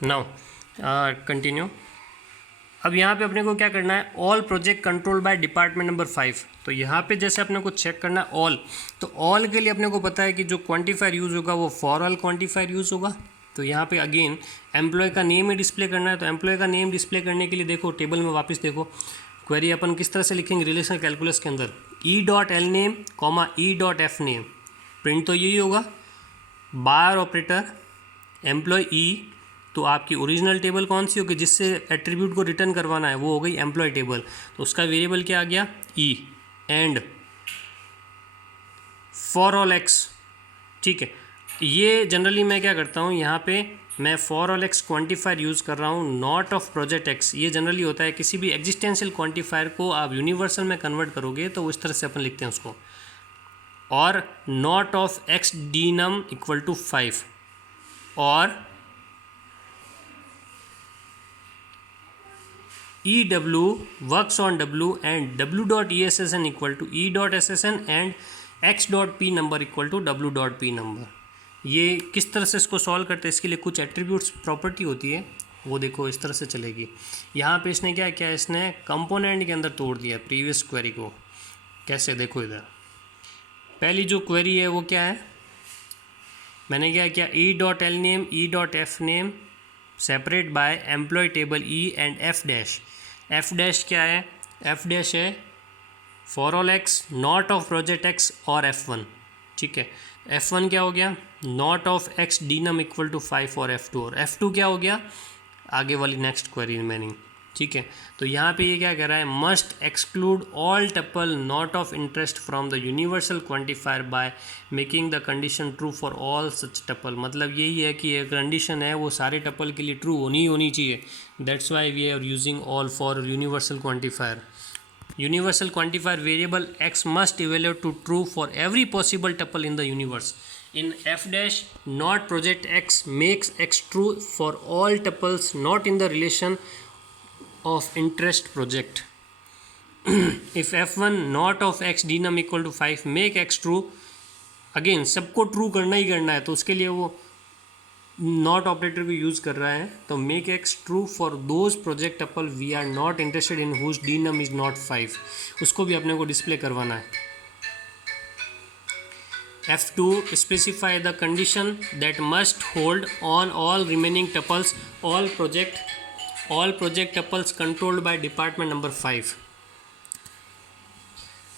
Now continue. अब यहाँ पे अपने को क्या करना है, all project control by department number 5। तो यहाँ पे जैसे अपने को चेक करना है ऑल, तो ऑल के लिए अपने को पता है कि जो क्वांटिफायर यूज़ होगा वो फॉर ऑल क्वांटिफायर यूज़ होगा। तो यहाँ पे अगेन एम्प्लॉय का नेम ही डिस्प्ले करना है। तो एम्प्लॉय का नेम डिस्प्ले करने के लिए देखो टेबल में वापस देखो, क्वेरी अपन किस तरह से लिखेंगे रिलेशनल कैलकुलस के अंदर, E.L name comma E.F name, print तो यही होगा, बार ऑपरेटर एम्प्लॉय ई, तो आपकी ओरिजिनल टेबल कौन सी होगी जिससे एट्रीब्यूट को रिटर्न करवाना है, वो हो गई एम्प्लॉय टेबल। तो उसका वेरिएबल क्या आ गया ई, एंड फॉर ऑल एक्स। ठीक है, ये जनरली मैं क्या करता हूँ, यहाँ पे मैं for all x quantifier use कर रहा हूँ, नॉट ऑफ प्रोजेक्ट एक्स। ये जनरली होता है किसी भी एग्जिस्टेंशियल क्वांटिफायर को आप यूनिवर्सल में कन्वर्ट करोगे तो इस तरह से अपन लिखते हैं उसको, और not of x D num equal to 5, और EW works on W and W.ESSN equal to E.SSN and X.P number equal to W.P number। ये किस तरह से इसको सॉल्व करते हैं, इसके लिए कुछ एट्रीब्यूट्स प्रॉपर्टी होती है, वो देखो इस तरह से चलेगी। यहाँ पे इसने क्या किया, इसने कंपोनेंट के अंदर तोड़ दिया प्रीवियस क्वेरी को। कैसे, देखो इधर पहली जो क्वेरी है वो क्या है, मैंने क्या किया, E.L name E.F name separate by employ table E and F dash. F dash क्या है, F डैश है for all x not of project x और F1। ठीक है, F1 क्या हो गया, not of x D num equal to 5 और F2, और F2 क्या हो गया, आगे वाली नेक्स्ट क्वेरी रिमेनिंग। ठीक है, तो यहाँ पे ये क्या कह रहा है, must exclude all tuple not of interest from the universal quantifier by making the condition true for all such tuple. मतलब यही है कि एक कंडीशन है वो सारे टपल के लिए ट्रू होनी चाहिए, that's why we are using all for universal quantifier. Universal quantifier variable x must evaluate to true for every possible tuple in the universe. In f dash not project x makes x true for all tuples not in the relation of interest project. If f1 not of x dnum equal to 5 make x true, again सबको true करना ही करना है, तो उसके लिए वो not operator को use कर रहा है। तो make x true for those project tuple we are not interested in whose D num is not 5, उसको भी अपने को डिस्प्ले करवाना है। F2 specify the condition that must hold on all remaining tuples all project tuples controlled by department number 5।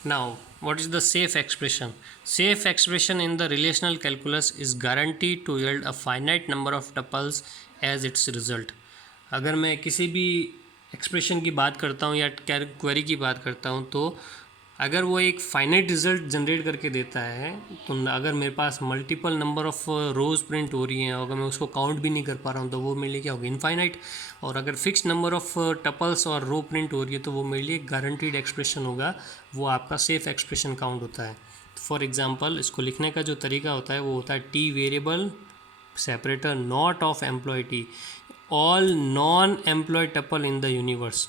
Now, what is the safe expression? Safe expression in the relational calculus is guaranteed to yield a finite number of tuples as its result. अगर मैं किसी भी expression की बात करता हूँ या query की बात करता हूँ, तो अगर वो एक फाइनाइट रिजल्ट जनरेट करके देता है, तो अगर मेरे पास multiple number of rows print हो रही हैं, अगर मैं उसको काउंट भी नहीं कर पा रहा हूँ, तो वो मेरे लिए क्या होगा, इनफाइनाइट। और अगर फिक्स नंबर ऑफ टपल्स और रो प्रिंट हो रही है, तो वो मेरे लिए गारंटीड एक्सप्रेशन होगा, वो आपका सेफ एक्सप्रेशन काउंट होता है। फॉर एग्जांपल, इसको लिखने का जो तरीका होता है वो होता है T variable separator not of employee T all non employee tuple in the universe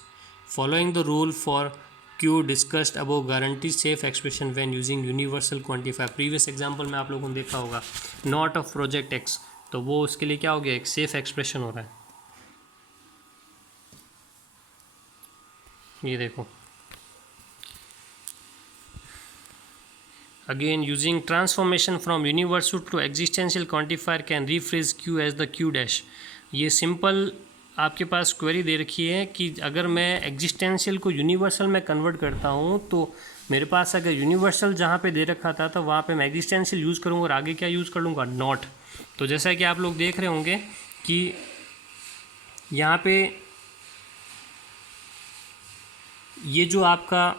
following the rule for Q discussed above guarantees safe expression when using universal quantifier। Previous example में आप लोगों ने देखा होगा नॉट ऑफ प्रोजेक्ट एक्स, तो वो उसके लिए क्या हो गया, एक सेफ एक्सप्रेशन हो रहा है। ये देखो again, using transformation from universal to existential quantifier can rephrase Q as the Q dash. ये सिंपल आपके पास क्वेरी दे रखी है कि अगर मैं एग्जिस्टेंशियल को यूनिवर्सल में कन्वर्ट करता हूँ, तो मेरे पास अगर यूनिवर्सल जहाँ पे दे रखा था तो वहाँ पे मैं एग्जिस्टेंशियल यूज़ करूँगा और आगे क्या यूज़ कर लूँगा, नॉट। तो जैसा कि आप लोग देख रहे होंगे कि यहाँ पे ये जो आपका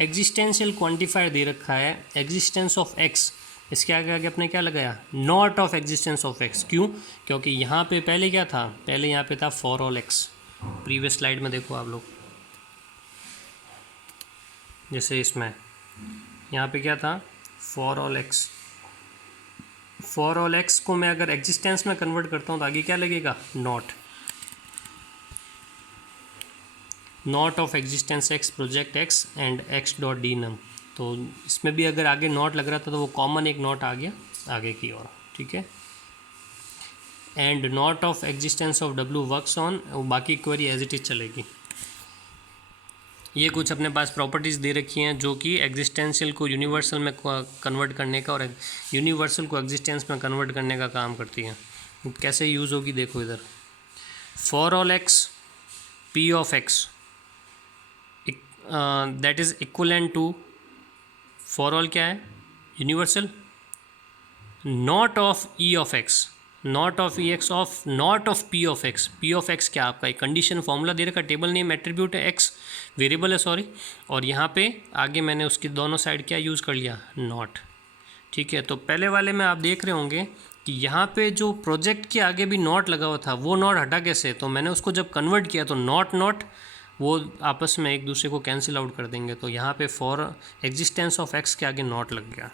एग्जिस्टेंशियल क्वांटिफायर दे रखा है एग्जिस्टेंस ऑफ एक्स, इसके आगे अपने क्या लगाया, not of existence of x. क्यों, क्योंकि यहाँ पे पहले क्या था, पहले यहाँ पे था for all x. Previous slide में देखो आप लोग, जैसे इसमें यहाँ पे क्या था, for all x. For all x को मैं अगर एग्जिस्टेंस में कन्वर्ट करता हूँ तो आगे क्या लगेगा, not of existence x project x and x dot d num. तो इसमें भी अगर आगे नॉट लग रहा था तो वो कॉमन एक नॉट आ गया आगे की ओर। ठीक है, and not of existence of W works on, बाकी क्वेरी एज इट इज चलेगी। ये कुछ अपने पास प्रॉपर्टीज़ दे रखी हैं जो कि एग्जिस्टेंशियल को यूनिवर्सल में कन्वर्ट करने का और यूनिवर्सल को एग्जिस्टेंस में कन्वर्ट करने का काम करती हैं। कैसे यूज़ होगी देखो इधर, for all X P of X that is equivalent to, for all क्या है, universal, not of E of X, not of E X of not of P of X. P of X क्या आपका एक condition formula दे रखा, table name attribute है, X variable है sorry, और यहाँ पे आगे मैंने उसकी दोनों साइड क्या यूज़ कर लिया, नॉट। ठीक है, तो पहले वाले में आप देख रहे होंगे कि यहाँ पे जो प्रोजेक्ट के आगे भी नॉट लगा हुआ था वो नॉट हटा कैसे, तो मैंने उसको जब कन्वर्ट किया तो नॉट नॉट वो आपस में एक दूसरे को कैंसिल आउट कर देंगे, तो यहाँ पे फॉर एग्जिस्टेंस ऑफ एक्स के आगे नॉट लग गया।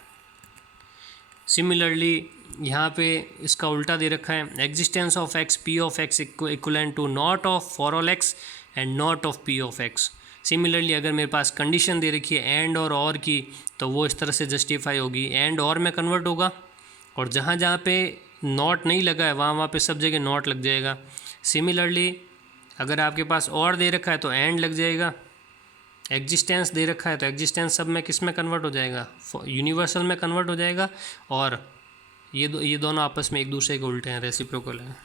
सिमिलरली यहाँ पे इसका उल्टा दे रखा है, existence of X P of X equivalent to not of for all X and not of P of X. Similarly अगर मेरे पास कंडीशन दे रखी है एंड और की, तो वो इस तरह से जस्टिफाई होगी, एंड और में कन्वर्ट होगा, और जहाँ जहाँ पे नॉट नहीं लगा है वहाँ पे सब जगह नॉट लग जाएगा। सिमिलरली अगर आपके पास और दे रखा है तो एंड लग जाएगा, एग्जिस्टेंस दे रखा है तो एग्जिस्टेंस सब में किस में कन्वर्ट हो जाएगा, यूनिवर्सल में कन्वर्ट हो जाएगा, और ये दोनों आपस में एक दूसरे के उल्टे हैं, रेसिप्रोकल हैं।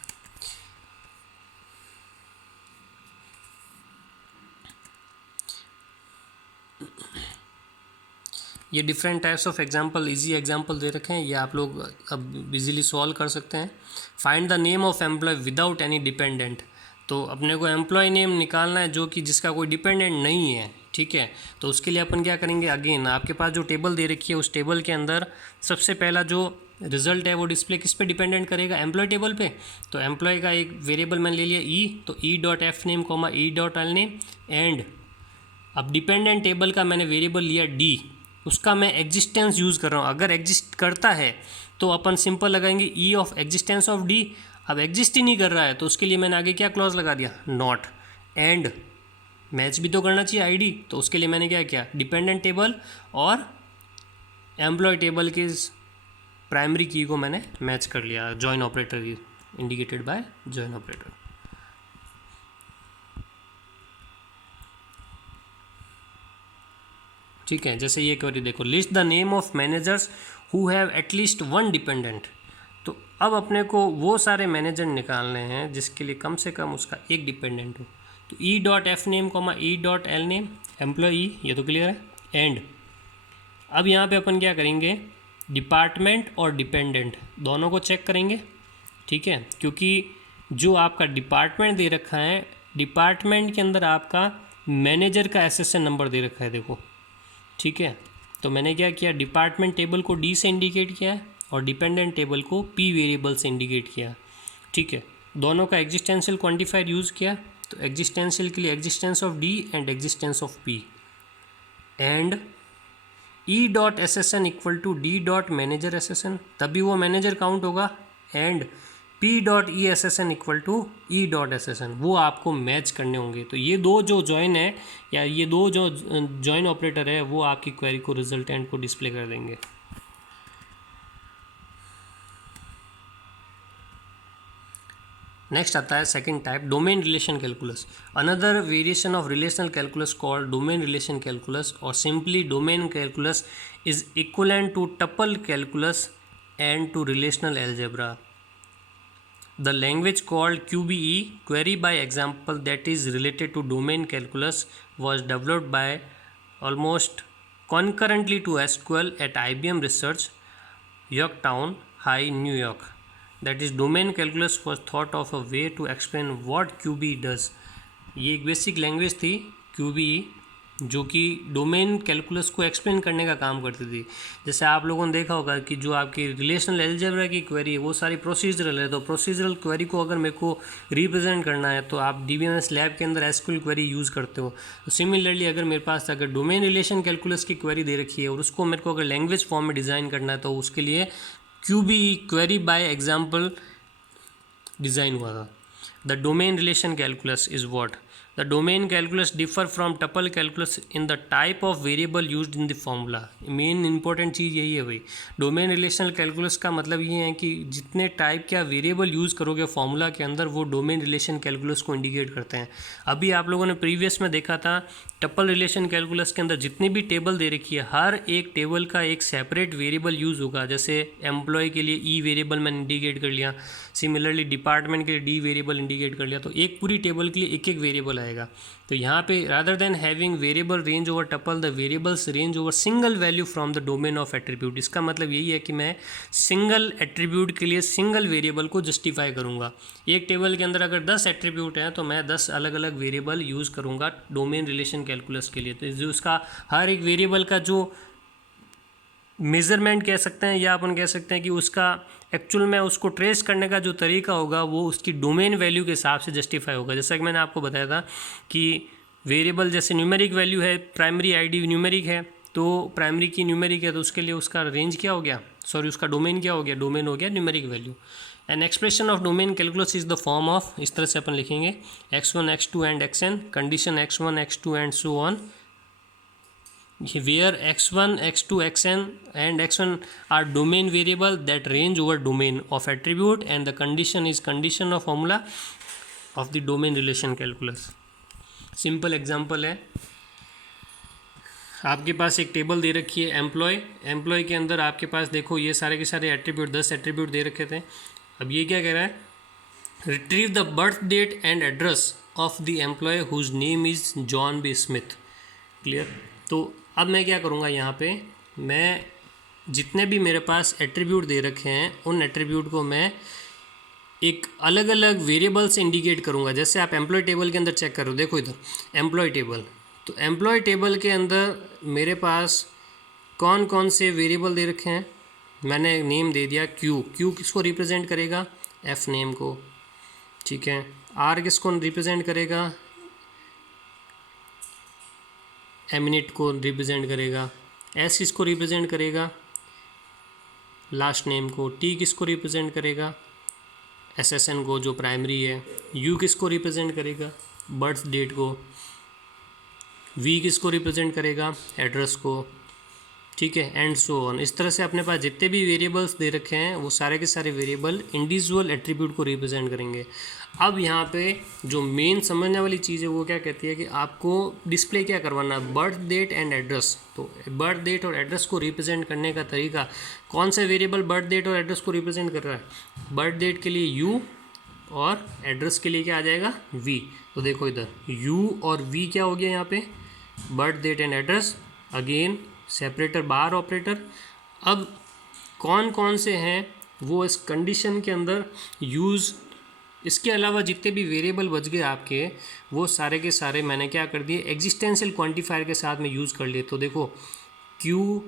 ये different types of example, easy example दे रखे हैं, ये आप लोग अब इजीली सॉल्व कर सकते हैं। Find the name of employee without any dependent, तो अपने को एम्प्लॉय नेम निकालना है जो कि जिसका कोई डिपेंडेंट नहीं है। ठीक है, तो उसके लिए अपन क्या करेंगे, अगेन आपके पास जो टेबल दे रखी है उस टेबल के अंदर सबसे पहला जो रिजल्ट है वो डिस्प्ले किस पे डिपेंडेंट करेगा, एम्प्लॉय टेबल पे। तो एम्प्लॉय का एक वेरिएबल मैंने ले लिया ई, तो E dot F name comma E dot L name, and अब डिपेंडेंट टेबल का मैंने वेरिएबल लिया डी, उसका मैं एग्जिस्टेंस यूज़ कर रहा हूँ, अगर एग्जिस्ट करता है तो अपन सिंपल लगाएंगे ई ऑफ एग्जिस्टेंस ऑफ डी। अब एग्जिस्ट ही नहीं कर रहा है तो उसके लिए मैंने आगे क्या क्लॉज लगा दिया, नॉट, एंड मैच भी तो करना चाहिए आईडी, तो उसके लिए मैंने क्या किया, डिपेंडेंट टेबल और एम्प्लॉय टेबल के प्राइमरी की को मैंने मैच कर लिया, join operator indicated by join operator. ठीक है, जैसे ये क्वेरी देखो, list the name of managers who have at least one dependent. तो अब अपने को वो सारे मैनेजर निकालने हैं जिसके लिए कम से कम उसका एक डिपेंडेंट हो। तो E dot F name comma E dot L name employee, ये तो क्लियर है, एंड अब यहाँ पे अपन क्या करेंगे, डिपार्टमेंट और डिपेंडेंट दोनों को चेक करेंगे। ठीक है, क्योंकि जो आपका डिपार्टमेंट दे रखा है, डिपार्टमेंट के अंदर आपका मैनेजर का एसएसएन नंबर दे रखा है देखो। ठीक है, तो मैंने क्या किया, डिपार्टमेंट टेबल को डी से इंडिकेट किया है और डिपेंडेंट टेबल को पी वेरिएबल से इंडिकेट किया। ठीक है, दोनों का एग्जिस्टेंशियल क्वांटिफायर यूज़ किया, तो एग्जिस्टेंशियल के लिए existence of D and existence of P, and E dot S S N equal to D dot manager S S N, तभी वो मैनेजर काउंट होगा, and P dot E S S N equal to E dot S S N, वो आपको match करने होंगे। तो ये दो जो जॉइन है या ये दो जो जॉइन ऑपरेटर है वो आपकी क्वेरी को रिजल्टेंट को डिस्प्ले कर देंगे। नेक्स्ट आता है second type, domain relation calculus, another variation of relational calculus called domain relation calculus और simply domain calculus is equivalent to tuple calculus and to relational algebra. The language called QBE, query by example, that is related to domain calculus, was developed by almost concurrently to SQL at IBM Research, Yorktown High, New York. That is, domain calculus was thought of a way to explain what QBE does. ये एक basic language थी QBE जो कि domain calculus को explain करने का काम करती थी। जैसे आप लोगों ने देखा होगा कि जो आपकी रिलेशनल एल्जेब्रा की क्वेरी है वो सारी प्रोसीजरल है, तो प्रोसीजरल क्वेरी को अगर मेरे को रिप्रेजेंट करना है तो आप DBMS लैब के अंदर एसक्यूएल क्वेरी यूज़ करते हो। तो सिमिलरली अगर मेरे पास अगर डोमेन रिलेशन कैलकुलस की क्वेरी दे रखी है और उसको मेरे को अगर लैंग्वेज फॉर्म में डिज़ाइन करना है तो उसके लिए QBE, query by example, design हुआ था। The domain relation calculus is what, the domain calculus differ from tuple calculus in the type of variable used in the formula. Main important चीज़ यही है भाई, डोमेन रिलेशनल कैलकुलस का मतलब ये है कि जितने टाइप का वेरिएबल यूज़ करोगे फॉर्मूला के अंदर वो डोमेन रिलेशन कैलकुलस को इंडिकेट करते हैं। अभी आप लोगों ने प्रीवियस में देखा था टपल रिलेशन कैलकुलस के अंदर जितनी भी टेबल दे रखी है हर एक टेबल का एक सेपरेट वेरिएबल यूज़ होगा। जैसे एम्प्लॉय के लिए ई वेरिएबल मैंने इंडिकेट कर लिया, सिमिलरली डिपार्टमेंट के लिए डी वेरिएबल इंडिकेट कर लिया, तो एक पूरी टेबल के लिए एक एक वेरिएबल आएगा। तो यहाँ पे rather than having variable range over tuple the variables range over single value from the domain of attribute. इसका मतलब यही है कि मैं सिंगल एट्रीब्यूट के लिए सिंगल वेरिएबल को जस्टिफाई करूँगा। एक टेबल के अंदर अगर 10 एट्रीब्यूट हैं तो मैं 10 अलग अलग वेरिएबल यूज़ करूँगा डोमेन रिलेशन कैलकुलस के लिए। तो जो उसका हर एक वेरिएबल का जो मेज़रमेंट कह सकते हैं या अपन कह सकते हैं कि उसका एक्चुअल में उसको ट्रेस करने का जो तरीका होगा वो उसकी डोमेन वैल्यू के हिसाब से जस्टिफाई होगा। जैसा कि मैंने आपको बताया था कि वेरिएबल जैसे न्यूमेरिक वैल्यू है, प्राइमरी आईडी न्यूमेरिक है, तो प्राइमरी की न्यूमेरिक है तो उसके लिए उसका रेंज क्या हो गया, सॉरी उसका डोमेन क्या हो गया, डोमेन हो गया numeric value. An expression of domain calculus is the form of, इस तरह से अपन लिखेंगे x1 x2 and xn condition x1 x2 and so on, where x1 x2 xn and x1 are domain variable that range over domain of attribute and the condition is condition of formula of the domain relation calculus। Simple example है, आपके पास एक table दे रखी है employ के अंदर आपके पास देखो ये सारे के सारे एट्रीब्यूट 10 एट्रीब्यूट दे रखे थे। अब ये क्या कह रहा है, retrieve the birth date and address of the employee whose name is John B Smith. Clear. तो अब मैं क्या करूँगा, यहाँ पे मैं जितने भी मेरे पास एट्रीब्यूट दे रखे हैं उन एट्रीब्यूट को मैं एक अलग अलग वेरिएबल से इंडिकेट करूँगा। जैसे आप एम्प्लॉय टेबल के अंदर चेक करो, देखो इधर एम्प्लॉय टेबल, तो एम्प्लॉय टेबल के अंदर मेरे पास कौन कौन से वेरिएबल दे रखे हैं, मैंने नेम दे दिया क्यू किसको रिप्रेजेंट करेगा, एफ नेम को, ठीक है। आर किसको रिप्रेजेंट करेगा, एमिनेट को रिप्रेजेंट करेगा। एस किसको रिप्रेजेंट करेगा, लास्ट नेम को। टी किसको रिप्रेजेंट करेगा, एसएसएन को जो प्राइमरी है। यू किसको रिप्रेजेंट करेगा, बर्थ डेट को। वी किसको रिप्रेजेंट करेगा, एड्रेस को, ठीक है, एंड सो ऑन। इस तरह से अपने पास जितने भी वेरिएबल्स दे रखे हैं वो सारे के सारे वेरिएबल इंडिविजुअल एट्रीब्यूट को रिप्रेजेंट करेंगे। अब यहाँ पे जो मेन समझने वाली चीज़ है वो क्या कहती है कि आपको डिस्प्ले क्या करवाना है, बर्थ डेट एंड एड्रेस। तो बर्थ डेट और एड्रेस को रिप्रेजेंट करने का तरीका, कौन सा वेरिएबल बर्थ डेट और एड्रेस को रिप्रेजेंट कर रहा है, बर्थ डेट के लिए यू और एड्रेस के लिए क्या आ जाएगा, वी। तो देखो इधर यू और वी क्या हो गया यहाँ पे, birth date and address, again separator bar operator. अब कौन कौन से हैं वो इस कंडीशन के अंदर यूज़, इसके अलावा जितने भी वेरिएबल बच गए आपके वो सारे के सारे मैंने क्या कर दिए, एग्जिस्टेंशियल क्वांटिफायर के साथ में यूज़ कर लिए। तो देखो Q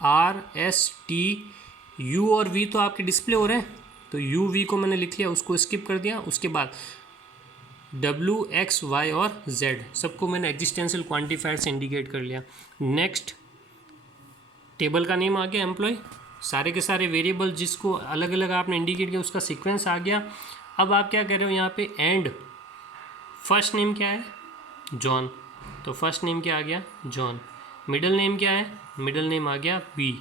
R S T you और वी तो आपके डिस्प्ले हो रहे हैं, तो यू वी को मैंने लिख लिया, उसको स्किप कर दिया। उसके बाद डब्ल्यू एक्स वाई और जेड सबको मैंने एग्जिस्टेंशियल क्वांटिफायर से इंडिकेट कर लिया। नेक्स्ट टेबल का नेम आ गया एम्प्लॉय, सारे के सारे वेरिएबल जिसको अलग अलग आपने इंडिकेट किया उसका सीक्वेंस आ गया। अब आप क्या कह रहे हो यहाँ पे, एंड फर्स्ट नेम क्या है, जॉन, तो फर्स्ट नेम क्या आ गया, जॉन। मिडिल नेम क्या है, मिडिल नेम आ गया बी,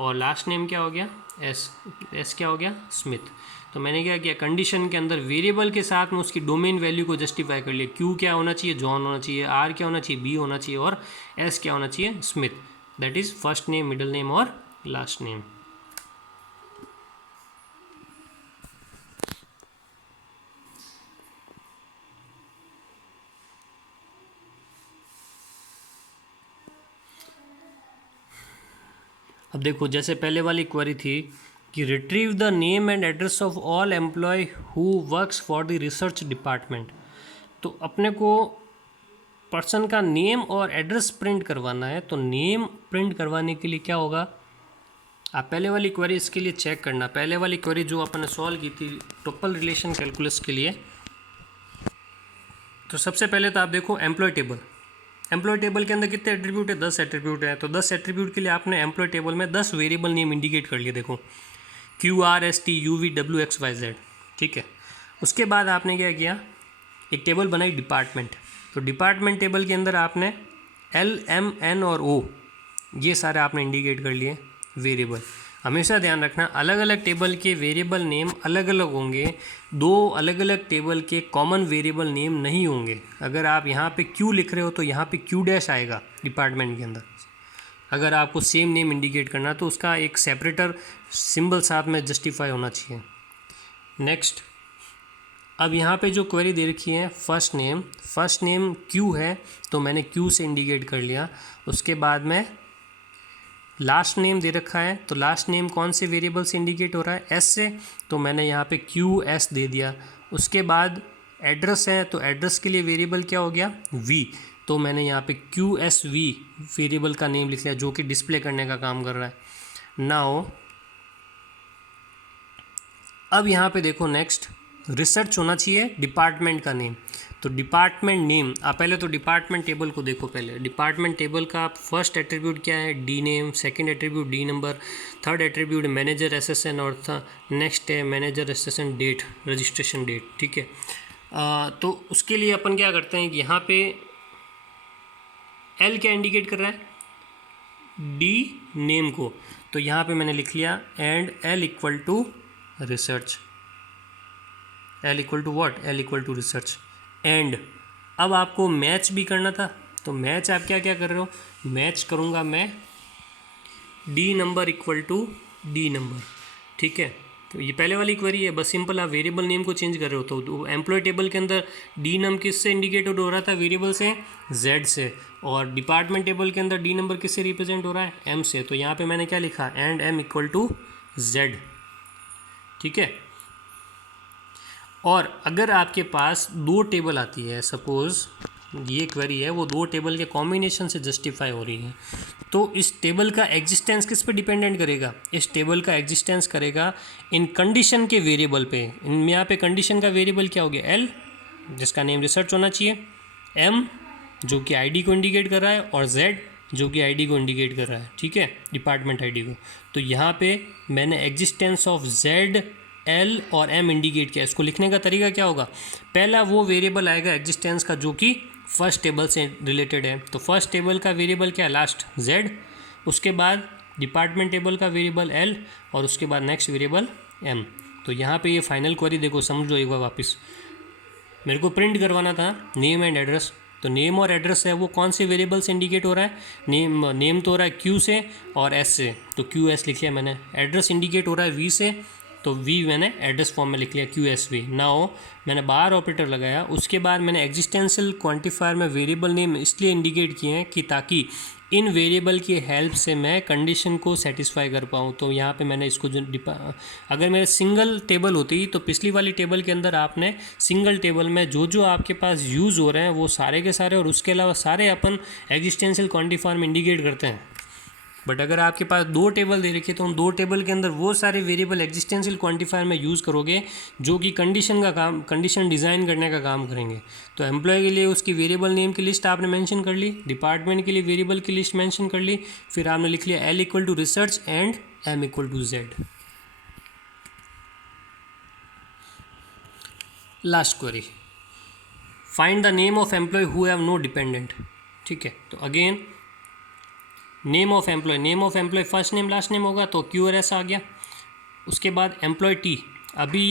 और लास्ट नेम क्या हो गया, एस, एस क्या हो गया, स्मिथ। तो मैंने क्या किया, कंडीशन के अंदर वेरिएबल के साथ में उसकी डोमेन वैल्यू को जस्टिफाई कर लिया। क्यू क्या होना चाहिए, जॉन होना चाहिए, आर क्या होना चाहिए, बी होना चाहिए, और एस क्या होना चाहिए, Smith. That is first name, middle name और लास्ट नेम। अब देखो जैसे पहले वाली क्वेरी थी कि retrieve the name and address of all employ who works for the research department. तो अपने को पर्सन का नेम और एड्रेस प्रिंट करवाना है। तो नेम प्रिंट करवाने के लिए क्या होगा, आप पहले वाली क्वेरी इसके लिए चेक करना। पहले वाली क्वेरी जो अपन ने सॉल्व की थी टपल रिलेशन कैलकुलस के लिए, तो सबसे पहले तो आप देखो एम्प्लॉय टेबल। एम्प्लॉय टेबल के अंदर कितने एट्रीब्यूट है, 10 एट्रीब्यूट है। तो 10 एट्रीब्यूट के लिए आपने एम्प्लॉय टेबल में 10 वेरिएबल नेम इंडिकेट कर लिए। देखो Q R S T U V W X Y Z, ठीक है। उसके बाद आपने क्या किया, एक टेबल बनाई डिपार्टमेंट। तो डिपार्टमेंट टेबल के अंदर आपने L, M, N और O ये सारे आपने इंडिकेट कर लिए वेरिएबल। हमेशा ध्यान रखना अलग अलग टेबल के वेरिएबल नेम अलग अलग होंगे, दो अलग अलग टेबल के कॉमन वेरिएबल नेम नहीं होंगे। अगर आप यहाँ पे Q लिख रहे हो तो यहाँ पे Q डैश आएगा डिपार्टमेंट के अंदर। अगर आपको सेम नेम इंडिकेट करना तो उसका एक सेपरेटर सिंबल साथ में जस्टिफाई होना चाहिए। नेक्स्ट, अब यहाँ पे जो क्वेरी दे रखी है फर्स्ट नेम Q है तो मैंने Q से इंडिकेट कर लिया। उसके बाद में लास्ट नेम दे रखा है तो लास्ट नेम कौन से वेरिएबल से इंडिकेट हो रहा है, S से, तो मैंने यहाँ पे QS दे दिया। उसके बाद एड्रेस है तो एड्रेस के लिए वेरिएबल क्या हो गया V, तो मैंने यहाँ पे QSV वेरिएबल का नेम लिख लिया जो कि डिस्प्ले करने का काम कर रहा है। नाउ अब यहाँ पे देखो नेक्स्ट रिसर्च होना चाहिए डिपार्टमेंट का नेम। तो डिपार्टमेंट नेम, आप पहले तो डिपार्टमेंट टेबल को देखो। पहले डिपार्टमेंट टेबल का फर्स्ट एट्रीब्यूट क्या है, D name, second attribute D number, third attribute manager SSN और नेक्स्ट है manager SSN date, registration date. ठीक है, तो उसके लिए अपन क्या करते हैं कि यहाँ पे L क्या इंडिकेट कर रहा है, डी नेम को, तो यहाँ पे मैंने लिख लिया and L equal to research, L equal to what, L equal to research. And अब आपको मैच भी करना था तो मैच आप क्या क्या कर रहे हो, मैच करूँगा मैं D number equal to D number. ठीक है, तो ये पहले वाली क्वेरी है, बस सिंपल आप वेरिएबल नेम को चेंज कर रहे हो। तो एम्प्लॉय टेबल के अंदर डी नम किससे इंडिकेटेड हो रहा था, वेरिएबल से Z से, और डिपार्टमेंट टेबल के अंदर डी नंबर किससे रिप्रेजेंट हो रहा है, M से। तो यहाँ पे मैंने क्या लिखा, and M equal to Z। ठीक है, और अगर आपके पास दो टेबल आती है, सपोज़ ये क्वेरी है वो दो टेबल के कॉम्बिनेशन से जस्टिफाई हो रही है, तो इस टेबल का एग्जिस्टेंस किस पे डिपेंडेंट करेगा, इस टेबल का एग्जिस्टेंस करेगा इन कंडीशन के वेरिएबल पे। इन यहाँ पे कंडीशन का वेरिएबल क्या हो गया, L जिसका नेम रिसर्च होना चाहिए, M जो कि ID को इंडिकेट कर रहा है, और Z जो कि ID को इंडिकेट कर रहा है। ठीक है, डिपार्टमेंट ID को। तो यहाँ पे मैंने एग्जिस्टेंस ऑफ Z, L और M इंडिकेट किया। इसको लिखने का तरीका क्या होगा, पहला वो वेरिएबल आएगा एग्जिस्टेंस का जो कि फर्स्ट टेबल से रिलेटेड है। तो फर्स्ट टेबल का वेरिएबल क्या है, लास्ट Z, उसके बाद डिपार्टमेंट टेबल का वेरिएबल L, और उसके बाद नेक्स्ट वेरिएबल M। तो यहाँ पे ये फाइनल क्वेरी देखो, समझ लो एक बार वापस। मेरे को प्रिंट करवाना था नेम एंड एड्रेस, तो नेम और एड्रेस है वो कौन से वेरिएबल से इंडिकेट हो रहा है, नेम तो हो रहा है Q से और S से, तो QS लिख लिया मैंने। एड्रेस इंडिकेट हो रहा है V से, तो V मैंने एड्रेस फॉर्म में लिख लिया QSV। नाउ मैंने बार ऑपरेटर लगाया, उसके बाद मैंने एग्जिस्टेंशियल क्वांटिफायर में वेरिएबल नेम इसलिए इंडिकेट किए हैं कि ताकि इन वेरिएबल की हेल्प से मैं कंडीशन को सेटिस्फाई कर पाऊँ। तो यहाँ पे मैंने इसको जो अगर मेरे सिंगल टेबल होती तो पिछली वाली टेबल के अंदर आपने सिंगल टेबल में जो जो आपके पास यूज़ हो रहे हैं वो सारे के सारे, और उसके अलावा सारे अपन एग्जिस्टेंशियल क्वांटिफायर में इंडिकेट करते हैं। बट अगर आपके पास दो टेबल दे रखी है तो उन दो टेबल के अंदर वो सारे वेरिएबल एग्जिस्टेंशियल क्वांटिफायर में यूज़ करोगे जो कि कंडीशन डिज़ाइन करने का काम करेंगे। तो एम्प्लॉय के लिए उसकी वेरिएबल नेम की लिस्ट आपने मेंशन कर ली, डिपार्टमेंट के लिए वेरिएबल की लिस्ट मेंशन कर ली, फिर आपने लिख लिया L equal to research and M equal to Z। Last query, find the name of employee who have no dependent. ठीक है, तो again name of employee first name last name होगा तो Q और S आ गया। उसके बाद एम्प्लॉय T, अभी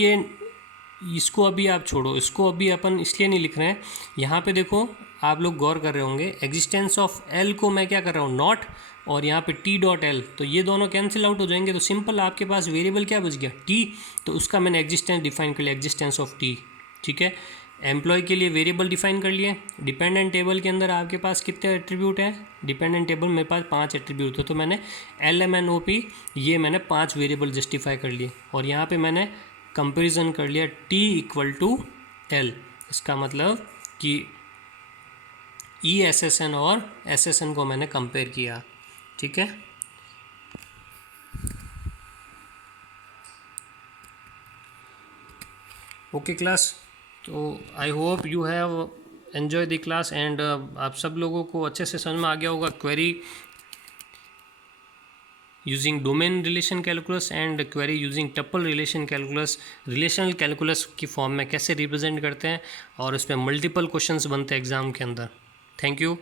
इसको अभी आप छोड़ो, इसको अभी अपन इसलिए नहीं लिख रहे हैं। यहाँ पे देखो आप लोग गौर कर रहे होंगे, एग्जिस्टेंस ऑफ L को मैं क्या कर रहा हूँ, नॉट, और यहाँ पे T.L, तो ये दोनों कैंसिल आउट हो जाएंगे। तो सिंपल आपके पास वेरिएबल क्या बच गया, T, तो उसका मैंने एग्जिस्टेंस डिफाइन कर लिया, एग्जिस्टेंस ऑफ T। ठीक है, एम्प्लॉय के लिए वेरिएबल डिफाइन कर लिए। डिपेंडेंट टेबल के अंदर आपके पास कितने एट्रीब्यूट हैं, डिपेंडेंट टेबल मेरे पास 5 एट्रीब्यूट थे, तो मैंने LMNOP ये मैंने 5 वेरिएबल जस्टिफाई कर लिए, और यहाँ पे मैंने कंपैरिजन कर लिया T इक्वल टू L। इसका मतलब कि ESSN और SSN को मैंने कंपेयर किया। ठीक है, ओके क्लास, तो I hope you have enjoy the class and आप सब लोगों को अच्छे से समझ में आ गया होगा query using domain relation calculus and query using tuple relation calculus. Relational calculus की फॉर्म में कैसे रिप्रेजेंट करते हैं और उसमें मल्टीपल क्वेश्चंस बनते हैं एग्जाम के अंदर। Thank you.